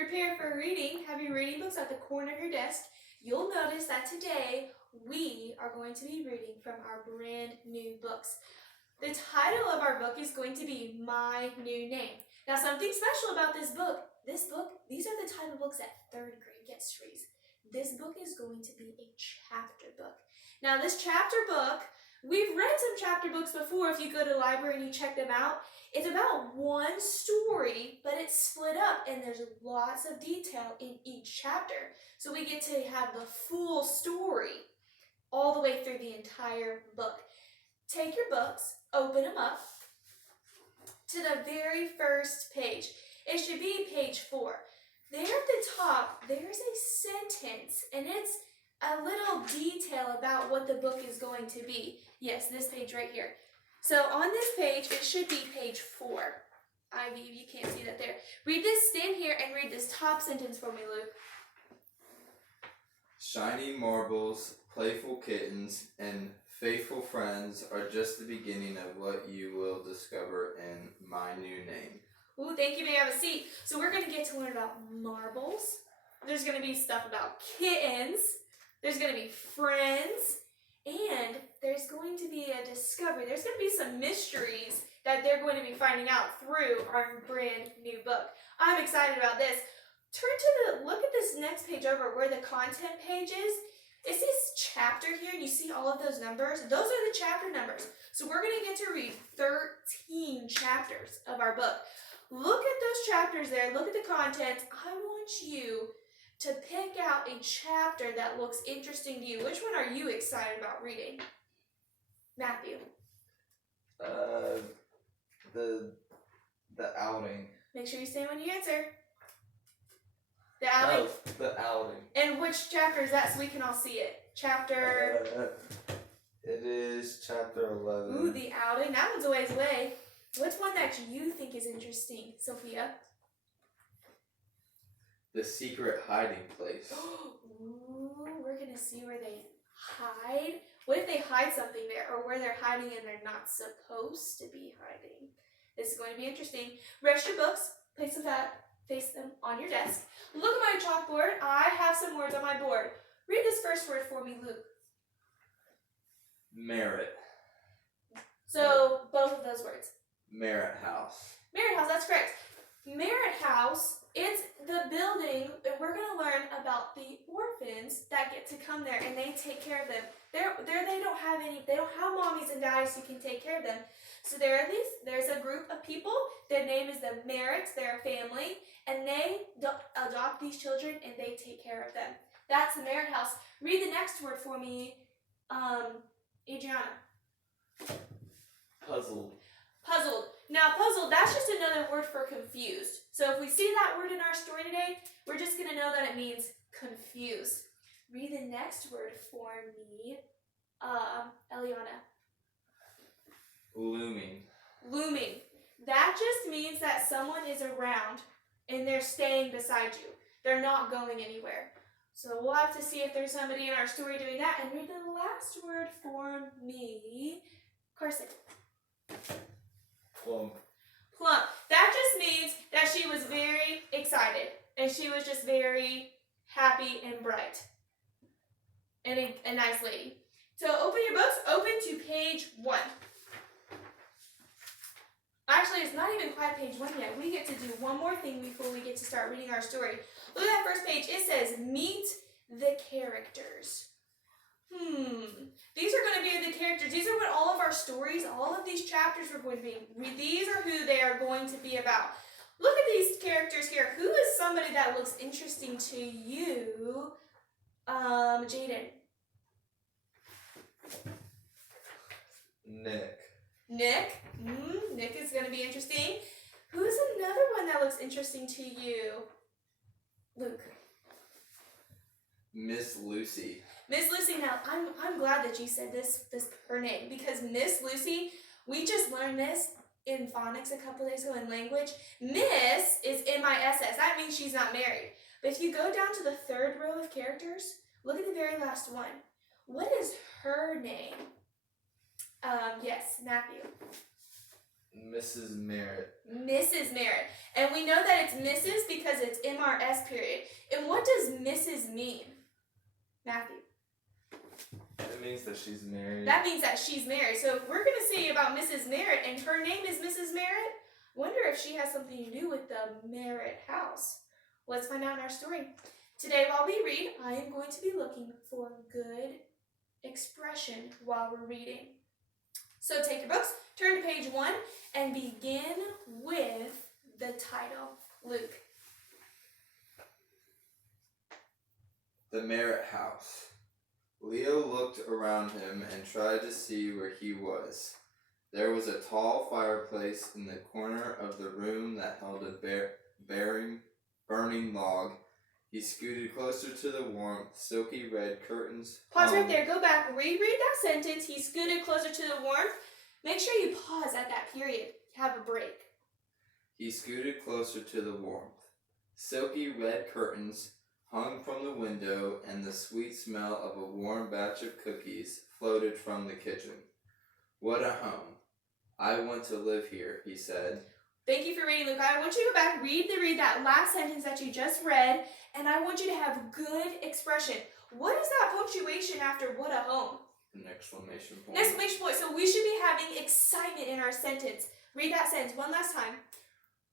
Prepare for reading. Have your reading books at the corner of your desk. You'll notice that today we are going to be reading from our brand new books. The title of our book is going to be My New Name. Now, something special about this book, these are the type of books that third grade gets to read. This book is going to be a chapter book. Now, this chapter book, we've read some chapter books before. If you go to the library and you check them out, it's about one story, but it's split up and there's lots of detail in each chapter. So we get to have the full story all the way through the entire book. Take your books, open them up to the very first page. It should be page 4. There at the top, there's a sentence, and it's a little detail about what the book is going to be. Yes, this page right here. So on this page, it should be page 4. Ivy, you can't see that there. Read this, stand here and read this top sentence for me, Luke. Shiny marbles, playful kittens, and faithful friends are just the beginning of what you will discover in My New Name. Ooh, thank you. May I have a seat? So we're going to get to learn about marbles. There's going to be stuff about kittens. There's going to be friends. And there's going to be a discovery. There's going to be some mysteries that they're going to be finding out through our brand new book. I'm excited about this. Look at this next page over where the content page is. It says chapter here, and you see all of those numbers. Those are the chapter numbers. So we're going to get to read 13 chapters of our book. Look at those chapters there. Look at the content. I want you to pick out a chapter that looks interesting to you. Which one are you excited about reading? Matthew. The outing. Make sure you say when you answer. The outing? Oh, the outing. And which chapter is that so we can all see it? Chapter... It is chapter 11. Ooh, the outing. That one's a ways away. What's one that you think is interesting, Sophia? The secret hiding place. Ooh, we're going to see where they hide. What if they hide something there, or where they're hiding and they're not supposed to be hiding? This is going to be interesting. Rest your books. Place them on your desk. Look at my chalkboard. I have some words on my board. Read this first word for me, Luke. Merit. So, both of those words. Merit House. Merit House, that's correct. Merit House, it's the building, and we're going to learn about the orphans that get to come there, and they take care of them. They don't have mommies and daddies who can take care of them. So there's a group of people. Their name is the Merritts. They're a family, and they adopt these children, and they take care of them. That's the Merit House. Read the next word for me, Adriana. Puzzled. Puzzled. Now, puzzled, that's just another word for confused. So if we see that word in our story today, we're just going to know that it means confused. Read the next word for me, Eliana. Looming. Looming. That just means that someone is around and they're staying beside you. They're not going anywhere. So we'll have to see if there's somebody in our story doing that. And read the last word for me, Carson. Plump. Plump. That just means that she was very excited and she was just very happy and bright and a nice lady. So open your books, open to page 1. Actually, it's not even quite page 1 yet. We get to do one more thing before we get to start reading our story. Look at that first page. It says, meet the characters. These are going to be the characters. These are what all of our stories, all of these chapters are going to be. These are who they are going to be about. Look at these characters here. Who is somebody that looks interesting to you? Jaden. Nick. Nick? Nick is going to be interesting. Who's another one that looks interesting to you? Luke. Miss Lucy. Miss Lucy, now I'm glad that you said this her name, because Miss Lucy, we just learned this in phonics a couple days ago in language. Miss is M-I-S-S. That means she's not married. But if you go down to the third row of characters, look at the very last one. What is her name? Yes, Matthew. Mrs. Merritt. Mrs. Merritt. And we know that it's Mrs. because because it's MRS period. And what does Mrs. mean? Matthew. It means that she's married. That means that she's married. So if we're going to say about Mrs. Merritt, and her name is Mrs. Merritt, wonder if she has something to do with the Merritt house. Let's find out in our story. Today while we read, I am going to be looking for good expression while we're reading. So take your books, turn to page 1, and begin with the title. Luke. The Merritt House. Leo looked around him and tried to see where he was. There was a tall fireplace in the corner of the room that held a burning log. He scooted closer to the warmth. Silky red curtains. Pause right there. Go back. Reread that sentence. He scooted closer to the warmth. Make sure you pause at that period. Have a break. He scooted closer to the warmth. Silky red curtains hung from the window, and the sweet smell of a warm batch of cookies floated from the kitchen. What a home. I want to live here, he said. Thank you for reading, Luke. I want you to go back, read that last sentence that you just read, and I want you to have good expression. What is that punctuation after what a home? An exclamation point. An exclamation point. So we should be having excitement in our sentence. Read that sentence one last time.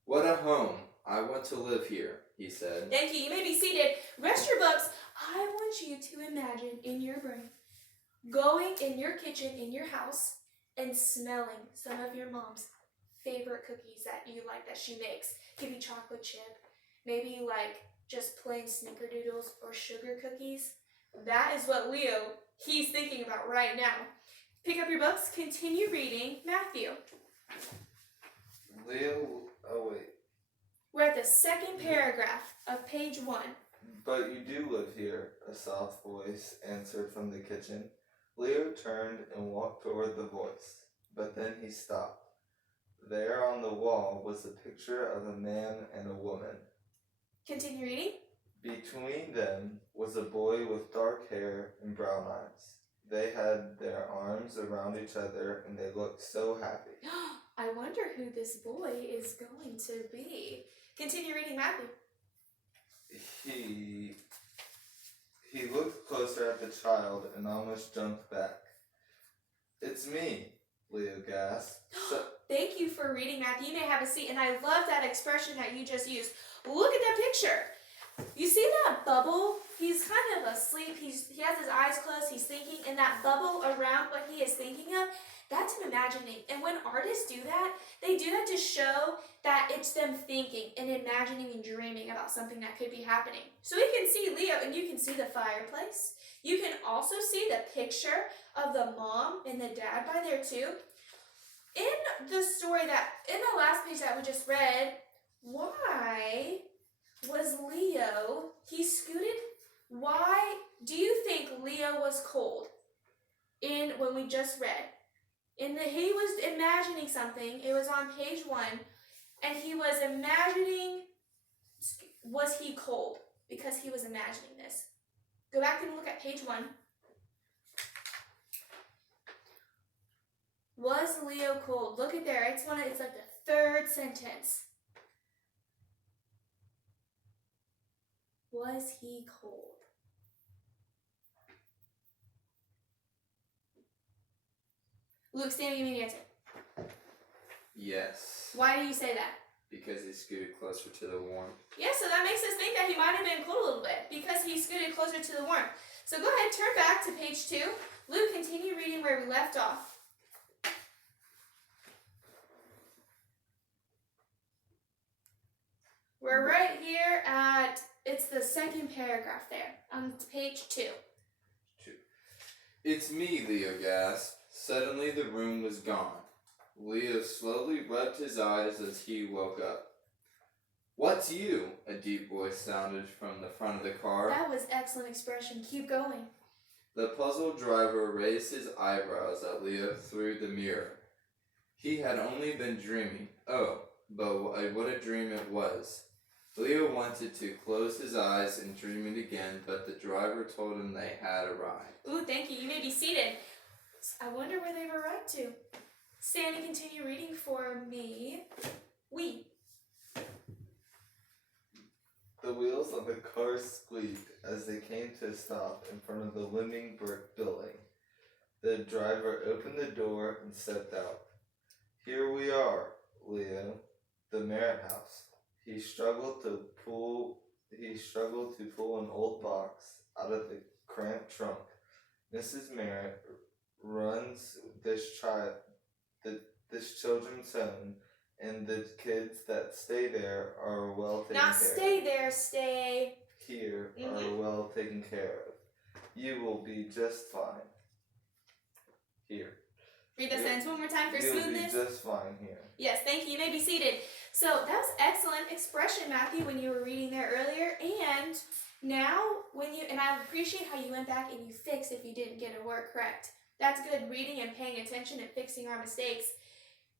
What a home. I want to live here, he said. Thank you. You may be seated. Rest your books. I want you to imagine in your brain going in your kitchen, in your house, and smelling some of your mom's favorite cookies that you like that she makes. Could be chocolate chip. Maybe you like just plain snickerdoodles or sugar cookies. That is what Leo, he's thinking about right now. Pick up your books. Continue reading Matthew. Wait. We're at the second paragraph of page 1. But you do live here, a soft voice answered from the kitchen. Leo turned and walked toward the voice, but then he stopped. There on the wall was a picture of a man and a woman. Continue reading. Between them was a boy with dark hair and brown eyes. They had their arms around each other and they looked so happy. I wonder who this boy is going to be. Continue reading Matthew. He looked closer at the child and almost jumped back. It's me, Leo gasped. Thank you for reading Matthew. You may have a seat, and I love that expression that you just used. Look at that picture. You see that bubble? He's kind of asleep. He has his eyes closed. He's thinking, and that bubble around what he is thinking of, that's him imagining. And when artists do that, they do that to show that it's them thinking and imagining and dreaming about something that could be happening. So we can see Leo, and you can see the fireplace. You can also see the picture of the mom and the dad by there too. In the story in the last page that we just read, why was Leo, he scooted? Why do you think Leo was cold when we just read? He was imagining something. It was on page 1, and he was imagining, was he cold? Because he was imagining this. Go back and look at page 1. Was Leo cold? Look at there. It's like the third sentence. Was he cold? Luke, stand, give me the answer. Yes. Why do you say that? Because he scooted closer to the warmth. Yeah, so that makes us think that he might have been cold a little bit because he scooted closer to the warmth. So go ahead, turn back to page 2. Luke, continue reading where we left off. We're right here at, it's the second paragraph there on page 2. It's me, Leo gasped. Suddenly the room was gone. Leo slowly rubbed his eyes as he woke up. What's you? A deep voice sounded from the front of the car. That was excellent expression. Keep going. The puzzled driver raised his eyebrows at Leo through the mirror. He had only been dreaming. Oh, but what a dream it was. Leo wanted to close his eyes and dream it again, but the driver told him they had arrived. Ooh, thank you. You may be seated. I wonder where they've arrived to. Stand and continue reading for me. wheels on the car squeaked as they came to a stop in front of the looming brick building. The driver opened the door and stepped out. Here we are, Leo, the Merritt house. He struggled to pull an old box out of the cramped trunk. Mrs. Merritt runs this children's home, and the kids that stay there are well taken care of. Not stay there, stay. Here are well taken care of. You will be just fine. Here. Read that sentence one more time for smoothness. You'll be just fine here. Yes, thank you. You may be seated. So that was excellent expression, Matthew, when you were reading there earlier. And now, and I appreciate how you went back and you fixed if you didn't get a word correct. That's good reading and paying attention and fixing our mistakes.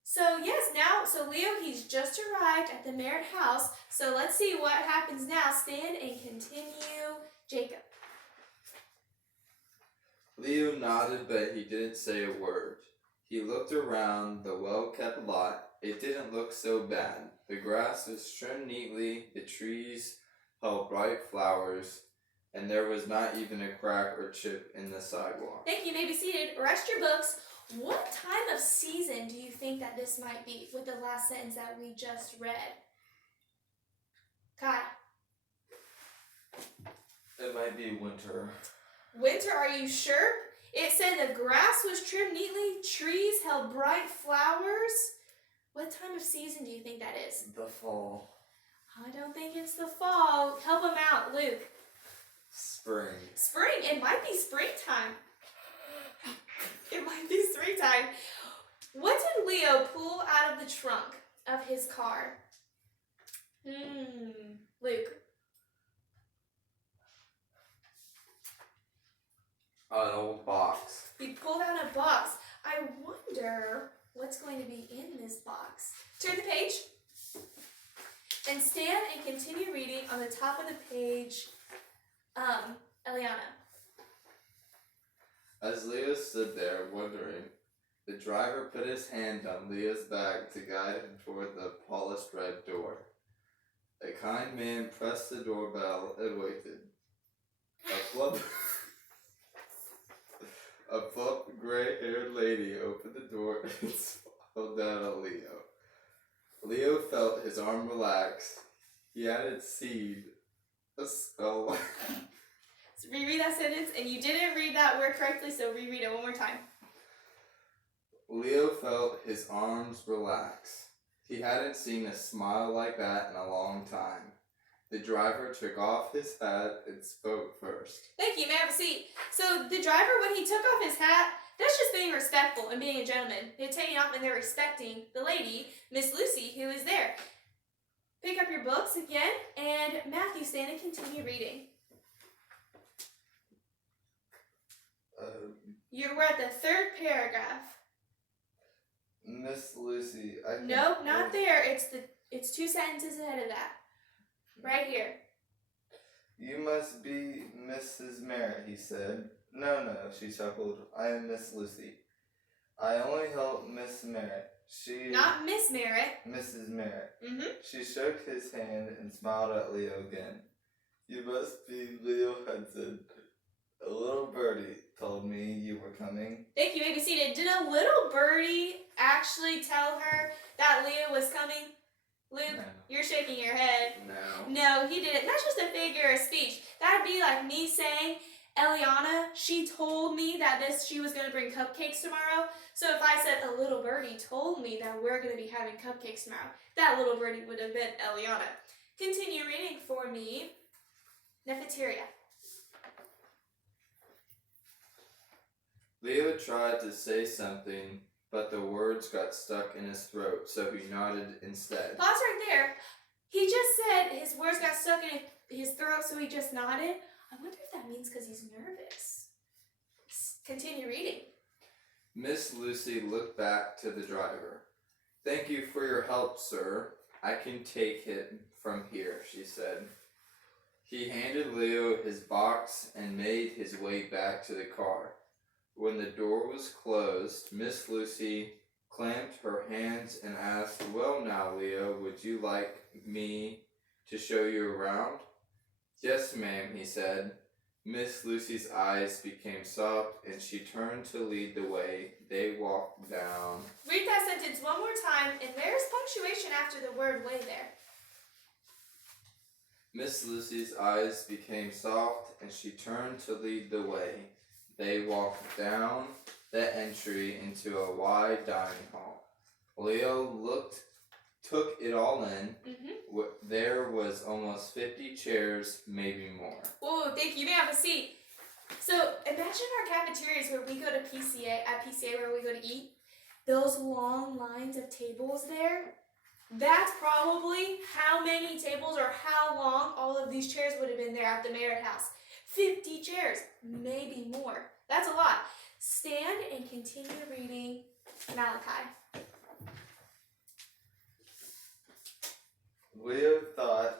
So yes, so Leo, he's just arrived at the Merritt house. So let's see what happens now. Stand and continue. Jacob. Leo nodded, but he didn't say a word. He looked around the well-kept lot. It didn't look so bad. The grass was trimmed neatly, the trees held bright flowers, and there was not even a crack or chip in the sidewalk. Thank you. You may be seated. Rest your books. What time of season do you think that this might be with the last sentence that we just read? Kai. It might be winter. Winter, are you sure? It said the grass was trimmed neatly, trees held bright flowers. What time of season do you think that is? The fall. I don't think it's the fall. Help him out, Luke. Spring. Spring. It might be springtime. It might be springtime. What did Leo pull out of the trunk of his car? Luke. An old box. He pulled out a box. I wonder what's going to be in this box. Turn the page. And stand and continue reading on the top of the page. Eliana. As Leo stood there, wondering, the driver put his hand on Leo's bag to guide him toward the polished red door. A kind man pressed the doorbell and waited. A plump, gray-haired lady opened the door and smiled down at Leo. Leo felt his arm relax. He hadn't seen a spell like So reread that sentence, and you didn't read that word correctly, so reread it one more time. Leo felt his arms relax. He hadn't seen a smile like that in a long time. The driver took off his hat and spoke first. Thank you. May I have a seat? So the driver, when he took off his hat, that's just being respectful and being a gentleman. They're taking off and they're respecting the lady, Miss Lucy, who is there. Pick up your books again, and Matthew, stand and continue reading. We're at the third paragraph. Miss Lucy, Nope, not there. It's two sentences ahead of that. Right here. You must be Mrs. Merritt, he said. No, she chuckled. I am Miss Lucy. I only help Miss Merritt. Not Miss Merritt. Mrs. Merritt. Mm-hmm. She shook his hand and smiled at Leo again. You must be Leo Hudson. A little birdie told me you were coming. Thank you. You may be seated. Did a little birdie actually tell her that Leo was coming? Luke, No. You're shaking your head. No, he didn't. That's just a figure of speech. That'd be like me saying, Eliana, she told me that she was going to bring cupcakes tomorrow. So if I said a little birdie told me that we're going to be having cupcakes tomorrow, that little birdie would have been Eliana. Continue reading for me. Nefertaria. Leo tried to say something, but the words got stuck in his throat, so he nodded instead. Pause right there. He just said his words got stuck in his throat, so he just nodded. I wonder if that means because he's nervous. Continue reading. Miss Lucy looked back to the driver. Thank you for your help, sir. I can take it from here, she said. He handed Leo his box and made his way back to the car. When the door was closed, Miss Lucy clamped her hands and asked, Well now, Leo, would you like me to show you around? Yes, ma'am, he said. Miss Lucy's eyes became soft, and she turned to lead the way. They walked down. Read that sentence one more time, and there's punctuation after the word way there. Miss Lucy's eyes became soft, and she turned to lead the way. They walked down the entry into a wide dining hall. Leo took it all in. There was almost 50 chairs, maybe more. Oh, thank you. You may have a seat. So imagine our cafeterias where we go to PCA where we go to eat. Those long lines of tables there. That's probably how many tables or how long all of these chairs would have been there at the Merritt House. 50 chairs, maybe more. That's a lot. Stand and continue reading Malachi. Leo thought,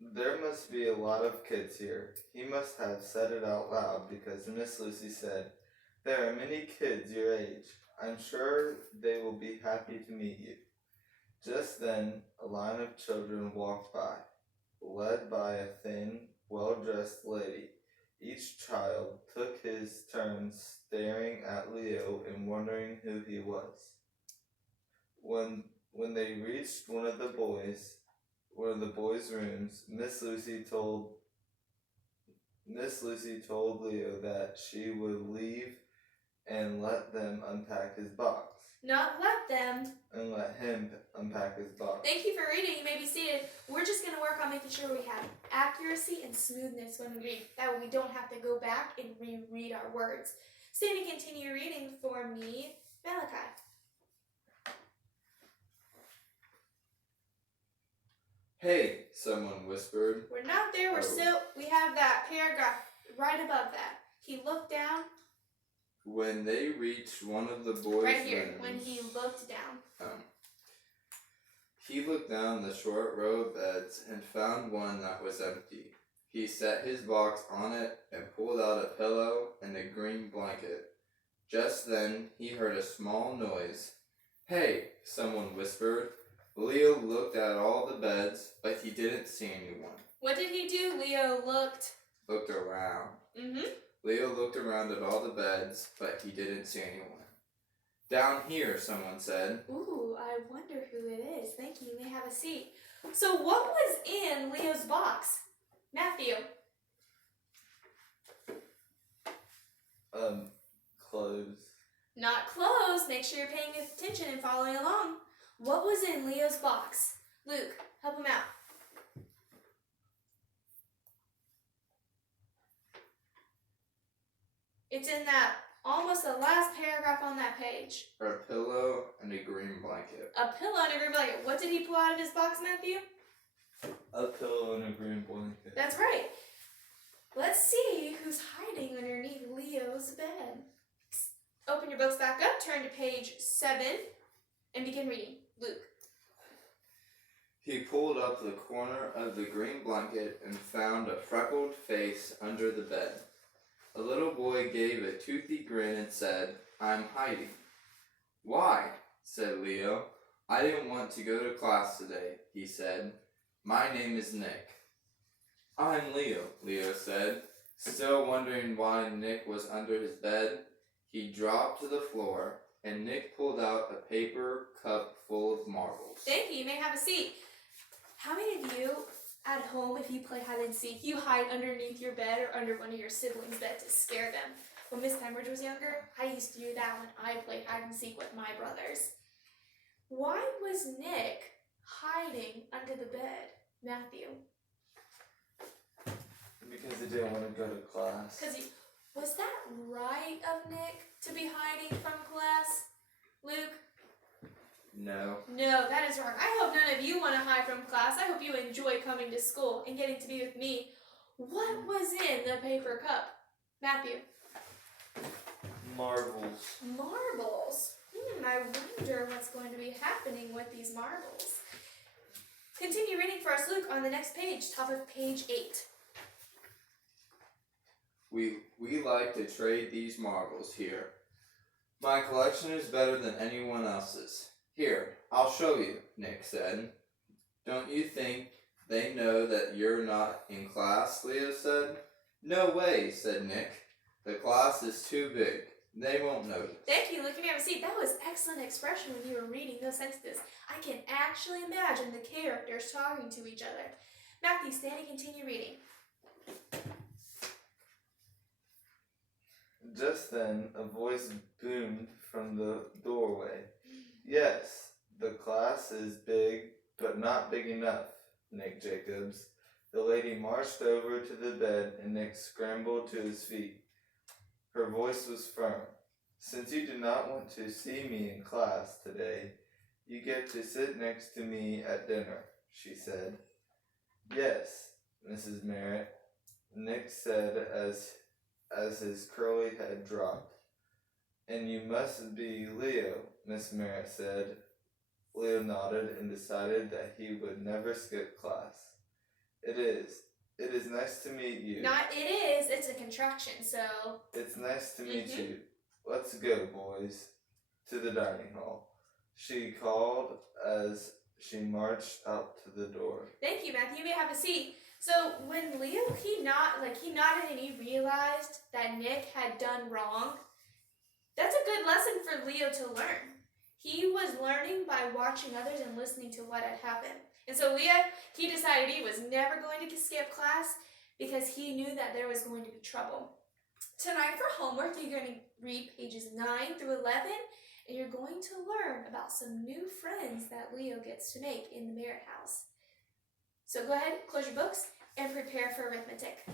there must be a lot of kids here. He must have said it out loud because Miss Lucy said, there are many kids your age. I'm sure they will be happy to meet you. Just then, a line of children walked by, led by a thin, well-dressed lady. Each child took his turn staring at Leo and wondering who he was. When they reached one of the boys' rooms, Miss Lucy told Leo that she would leave and let them unpack his box. Not let them. And let him unpack his box. Thank you for reading. You may be seated. We're just going to work on making sure we have accuracy and smoothness when we read. That way we don't have to go back and reread our words. Stand and continue reading for me, Malachi. Hey, someone whispered. We're not there. We have that paragraph right above that. He looked down. When they reached one of the boys' right here, rooms, when he looked down. He looked down the short row of beds and found one that was empty. He set his box on it and pulled out a pillow and a green blanket. Just then, he heard a small noise. Hey, someone whispered. Leo looked at all the beds, but he didn't see anyone. What did he do? Leo looked around. Leo looked around at all the beds, but he didn't see anyone. Down here, someone said. Ooh, I wonder who it is. Thank you. You may have a seat. So what was in Leo's box? Matthew. Clothes. Not clothes. Make sure you're paying attention and following along. What was in Leo's box? Luke, help him out. It's in that almost the last paragraph on that page. A pillow and a green blanket. A pillow and a green blanket. What did he pull out of his box, Matthew? A pillow and a green blanket. That's right. Let's see who's hiding underneath Leo's bed. Open your books back up, turn to page 7, and begin reading. Luke. He pulled up the corner of the green blanket and found a freckled face under the bed. A little boy gave a toothy grin and said, I'm hiding. Why? Said Leo. I didn't want to go to class today, he said. My name is Nick. I'm Leo, Leo said. Still wondering why Nick was under his bed, he dropped to the floor, and Nick pulled out a paper cup full of marbles. Thank you. You may have a seat. How many of you at home, if you play hide and seek, you hide underneath your bed or under one of your siblings' bed to scare them? When Miss Pembridge was younger, I used to do that when I played hide and seek with my brothers. Why was Nick hiding under the bed, Matthew? Because he didn't want to go to class. Was that right of Nick to be hiding from class? Luke? No. No, that is wrong. I hope none of you want to hide from class. I hope you enjoy coming to school and getting to be with me. What was in the paper cup? Matthew? Marbles. Marbles? I wonder what's going to be happening with these marbles. Continue reading for us, Luke, on the next page, top of page 8. We like to trade these marbles here. My collection is better than anyone else's. Here, I'll show you, Nick said. Don't you think They know that you're not in class, Leo said. No way, said Nick. The class is too big. They won't notice. Thank you, Luke. You may have a seat. That was excellent expression when you were reading those sentences. I can actually imagine the characters talking to each other. Matthew, stand and continue reading. Just then, a voice boomed from the doorway. Yes, the class is big, but not big enough, Nick Jacobs. The lady marched over to the bed and Nick scrambled to his feet. Her voice was firm. Since you do not want to see me in class today, you get to sit next to me at dinner, she said. Yes, Mrs. Merritt, Nick said as his curly head dropped. And you must be Leo, Miss Merritt said. Leo nodded and decided that he would never skip class. It is. It is nice to meet you. Not it is, it's a contraction, so... It's nice to meet you. Let's go, boys, to the dining hall, she called as she marched out to the door. Thank you, Matthew. You may have a seat. So when Leo, he nodded and he realized that Nick had done wrong. That's a good lesson for Leo to learn. He was learning by watching others and listening to what had happened. And so Leo, he decided he was never going to skip class because he knew that there was going to be trouble. Tonight for homework, you're going to read pages 9 through 11, and you're going to learn about some new friends that Leo gets to make in the Merritt house. So go ahead, close your books, and prepare for arithmetic.